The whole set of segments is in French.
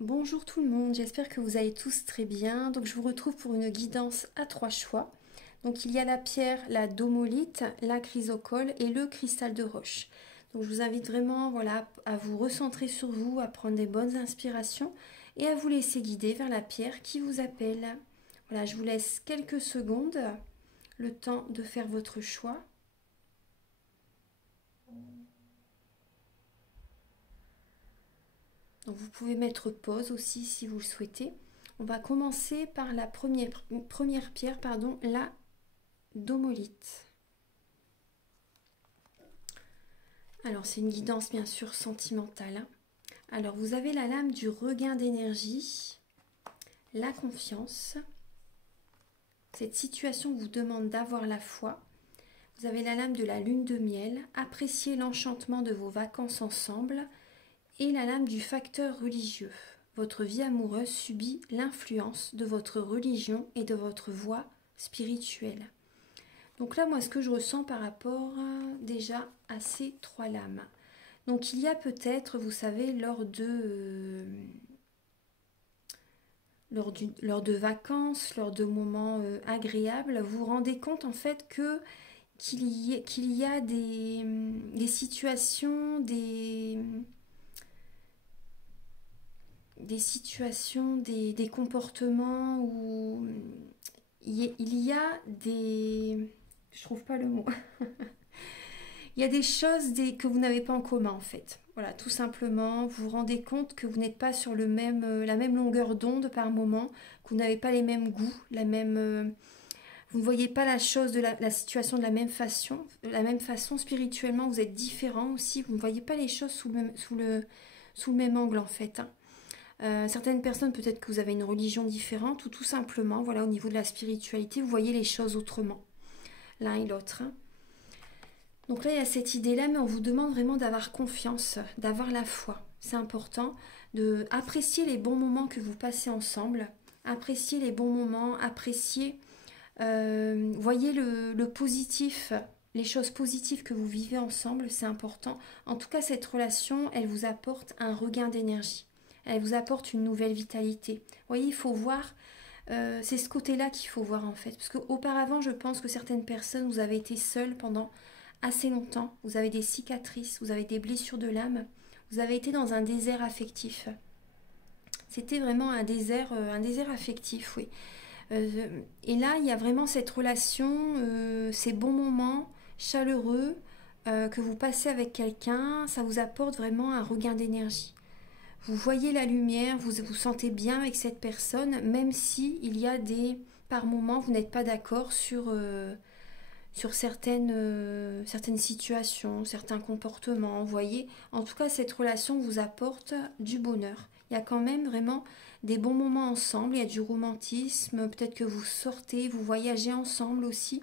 Bonjour tout le monde, j'espère que vous allez tous très bien. Donc je vous retrouve pour une guidance à 3 choix. Donc il y a la pierre, la domolite, la chrysocole et le cristal de roche. Donc je vous invite vraiment voilà, à vous recentrer sur vous, à prendre des bonnes inspirations et à vous laisser guider vers la pierre qui vous appelle. Voilà, je vous laisse quelques secondes, le temps de faire votre choix. Donc vous pouvez mettre pause aussi si vous le souhaitez. On va commencer par la première pierre, pardon, la domolite. Alors c'est une guidance bien sûr sentimentale. Alors vous avez la lame du regain d'énergie, la confiance. Cette situation vous demande d'avoir la foi. Vous avez la lame de la lune de miel, appréciez l'enchantement de vos vacances ensemble. Et la lame du facteur religieux. Votre vie amoureuse subit l'influence de votre religion et de votre voie spirituelle. Donc là, moi, ce que je ressens par rapport déjà à ces 3 lames. Donc il y a peut-être, vous savez, lors de vacances, lors de moments agréables, vous vous rendez compte en fait qu'il y a des situations, des comportements où il y a des... Je trouve pas le mot. Il y a des choses que vous n'avez pas en commun en fait. Voilà, tout simplement, vous vous rendez compte que vous n'êtes pas sur la même longueur d'onde par moment, que vous n'avez pas les mêmes goûts, vous ne voyez pas la chose la situation de la même façon. Spirituellement, vous êtes différents aussi. Vous ne voyez pas les choses sous le même angle en fait, hein. Certaines personnes, peut-être que vous avez une religion différente ou tout simplement, voilà, au niveau de la spiritualité, vous voyez les choses autrement, l'un et l'autre, hein. Donc là, il y a cette idée-là, mais on vous demande vraiment d'avoir confiance, d'avoir la foi. C'est important de apprécier les bons moments que vous passez ensemble, apprécier les bons moments, voyez le positif, les choses positives que vous vivez ensemble, c'est important. En tout cas, cette relation, elle vous apporte un regain d'énergie. Elle vous apporte une nouvelle vitalité. Vous voyez, il faut voir, c'est ce côté-là qu'il faut voir en fait. Parce qu'auparavant, je pense que certaines personnes, vous avez été seules pendant assez longtemps. Vous avez des cicatrices, vous avez des blessures de l'âme. Vous avez été dans un désert affectif. C'était vraiment un désert affectif, oui. Et là, il y a vraiment cette relation, ces bons moments chaleureux que vous passez avec quelqu'un, ça vous apporte vraiment un regain d'énergie. Vous voyez la lumière, vous vous sentez bien avec cette personne, même si il y a par moments, vous n'êtes pas d'accord sur certaines situations, certains comportements. Vous voyez, en tout cas, cette relation vous apporte du bonheur. Il y a quand même vraiment des bons moments ensemble, il y a du romantisme, peut-être que vous sortez, vous voyagez ensemble aussi.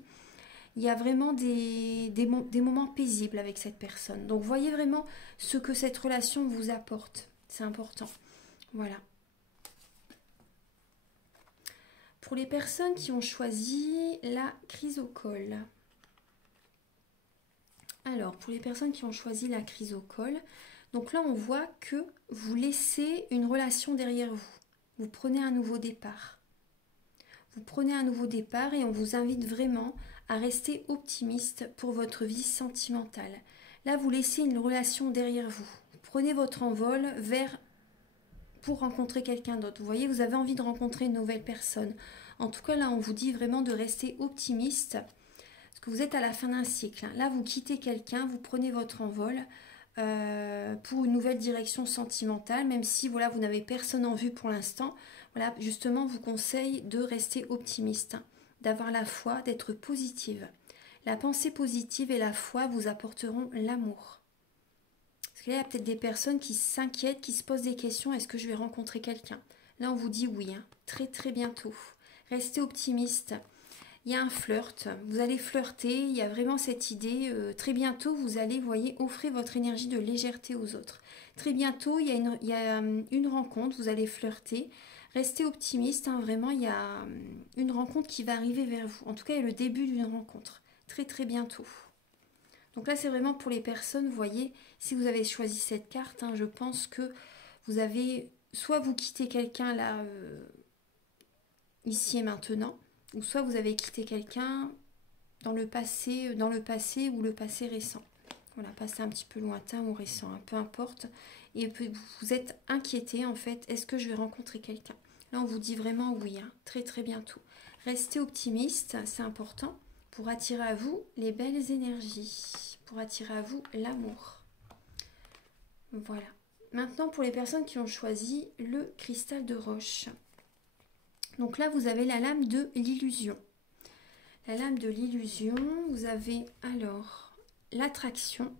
Il y a vraiment des moments paisibles avec cette personne. Donc voyez vraiment ce que cette relation vous apporte. C'est important. Voilà. Pour les personnes qui ont choisi la chrysocole. Alors, pour les personnes qui ont choisi la chrysocole, donc là on voit que vous laissez une relation derrière vous. Vous prenez un nouveau départ. Vous prenez un nouveau départ et on vous invite vraiment à rester optimiste pour votre vie sentimentale. Là, vous laissez une relation derrière vous. Prenez votre envol pour rencontrer quelqu'un d'autre. Vous voyez, vous avez envie de rencontrer une nouvelle personne. En tout cas, là, on vous dit vraiment de rester optimiste parce que vous êtes à la fin d'un cycle. Là, vous quittez quelqu'un, vous prenez votre envol pour une nouvelle direction sentimentale, même si voilà, vous n'avez personne en vue pour l'instant. Voilà, justement, je vous conseille de rester optimiste, hein, d'avoir la foi, d'être positive. La pensée positive et la foi vous apporteront l'amour. Parce qu'il y a peut-être des personnes qui s'inquiètent, qui se posent des questions, est-ce que je vais rencontrer quelqu'un? Là, on vous dit oui, hein, très très bientôt. Restez optimiste. Il y a un flirt, vous allez flirter, il y a vraiment cette idée, très bientôt vous allez, vous voyez, offrir votre énergie de légèreté aux autres. Très bientôt, il y a une rencontre, vous allez flirter, restez optimiste, hein, vraiment, il y a une rencontre qui va arriver vers vous. En tout cas, il y a le début d'une rencontre, très très bientôt. Donc là, c'est vraiment pour les personnes, vous voyez, si vous avez choisi cette carte, hein, je pense que vous avez soit vous quittez quelqu'un là, ici et maintenant, ou soit vous avez quitté quelqu'un dans le passé ou le passé récent. Voilà, passé un petit peu lointain ou récent, hein, peu importe. Et vous êtes inquiété en fait, est-ce que je vais rencontrer quelqu'un? Là, on vous dit vraiment oui, hein, très très bientôt. Restez optimiste, c'est important, pour attirer à vous les belles énergies, pour attirer à vous l'amour. Voilà. Maintenant, pour les personnes qui ont choisi le cristal de roche. Donc là, vous avez la lame de l'illusion. La lame de l'illusion, vous avez alors l'attraction.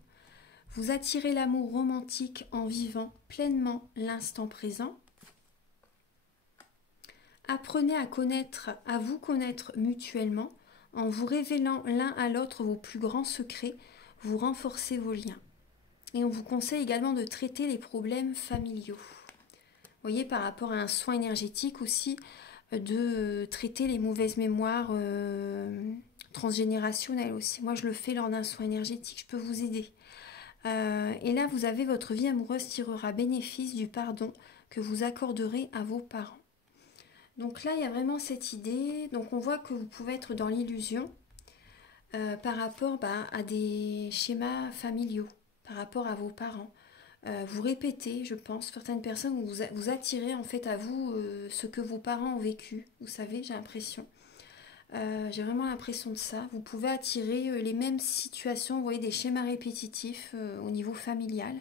Vous attirez l'amour romantique en vivant pleinement l'instant présent. Apprenez à vous connaître mutuellement. En vous révélant l'un à l'autre vos plus grands secrets, vous renforcez vos liens. Et on vous conseille également de traiter les problèmes familiaux. Vous voyez, par rapport à un soin énergétique aussi, de traiter les mauvaises mémoires transgénérationnelles aussi. Moi, je le fais lors d'un soin énergétique, je peux vous aider. Et là, vous avez votre vie amoureuse tirera bénéfice du pardon que vous accorderez à vos parents. Donc là, il y a vraiment cette idée. Donc on voit que vous pouvez être dans l'illusion par rapport à des schémas familiaux, par rapport à vos parents. Vous répétez, je pense, certaines personnes, vous attirez en fait à vous ce que vos parents ont vécu. Vous savez, j'ai l'impression. J'ai vraiment l'impression de ça. Vous pouvez attirer les mêmes situations, vous voyez, des schémas répétitifs au niveau familial.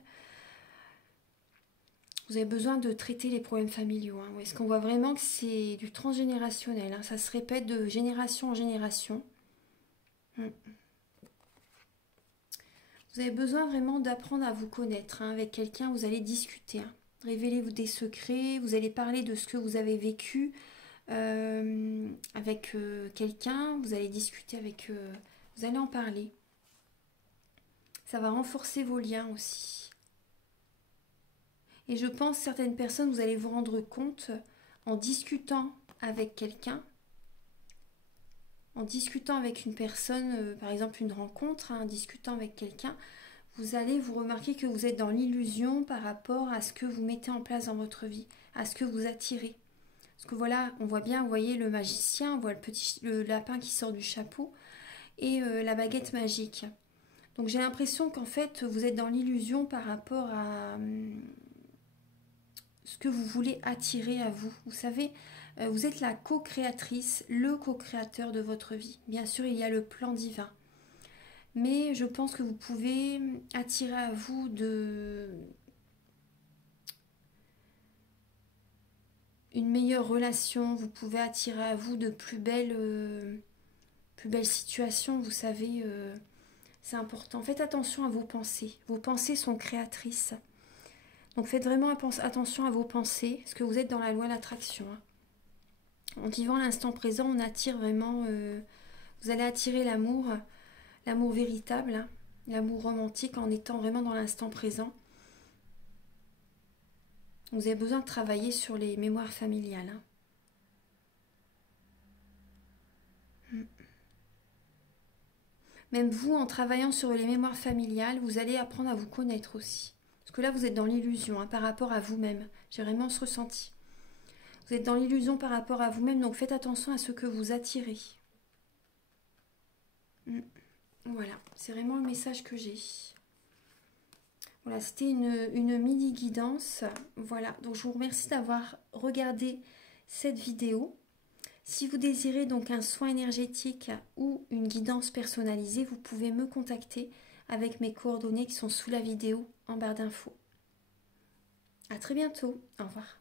Vous avez besoin de traiter les problèmes familiaux. Hein. Est-ce qu'on voit vraiment que c'est du transgénérationnel, hein. Ça se répète de génération en génération. Vous avez besoin vraiment d'apprendre à vous connaître. Hein. Avec quelqu'un, vous allez discuter. Hein. Révélez-vous des secrets. Vous allez parler de ce que vous avez vécu avec quelqu'un. Vous allez discuter avec... vous allez en parler. Ça va renforcer vos liens aussi. Et je pense que certaines personnes, vous allez vous rendre compte en discutant avec quelqu'un, en discutant avec une personne, par exemple une rencontre, en discutant avec quelqu'un, vous allez vous remarquer que vous êtes dans l'illusion par rapport à ce que vous mettez en place dans votre vie, à ce que vous attirez. Parce que voilà, on voit bien, vous voyez le magicien, on voit le lapin qui sort du chapeau et la baguette magique. Donc j'ai l'impression qu'en fait, vous êtes dans l'illusion par rapport à ce que vous voulez attirer à vous. Vous savez, vous êtes la co-créatrice, le co-créateur de votre vie. Bien sûr, il y a le plan divin. Mais je pense que vous pouvez attirer à vous une meilleure relation. Vous pouvez attirer à vous de plus belles situations. Vous savez, c'est important. Faites attention à vos pensées. Vos pensées sont créatrices. Donc faites vraiment attention à vos pensées, parce que vous êtes dans la loi de l'attraction. Hein. En vivant l'instant présent, on attire vraiment... vous allez attirer l'amour véritable, hein, l'amour romantique en étant vraiment dans l'instant présent. Vous avez besoin de travailler sur les mémoires familiales. Hein. Même vous, en travaillant sur les mémoires familiales, vous allez apprendre à vous connaître aussi. Parce que là, vous êtes dans l'illusion par rapport à vous-même. J'ai vraiment ce ressenti. Vous êtes dans l'illusion par rapport à vous-même, donc faites attention à ce que vous attirez. Voilà, c'est vraiment le message que j'ai. Voilà, c'était une mini-guidance. Voilà, donc je vous remercie d'avoir regardé cette vidéo. Si vous désirez donc un soin énergétique ou une guidance personnalisée, vous pouvez me contacter avec mes coordonnées qui sont sous la vidéo en barre d'infos. À très bientôt. Au revoir.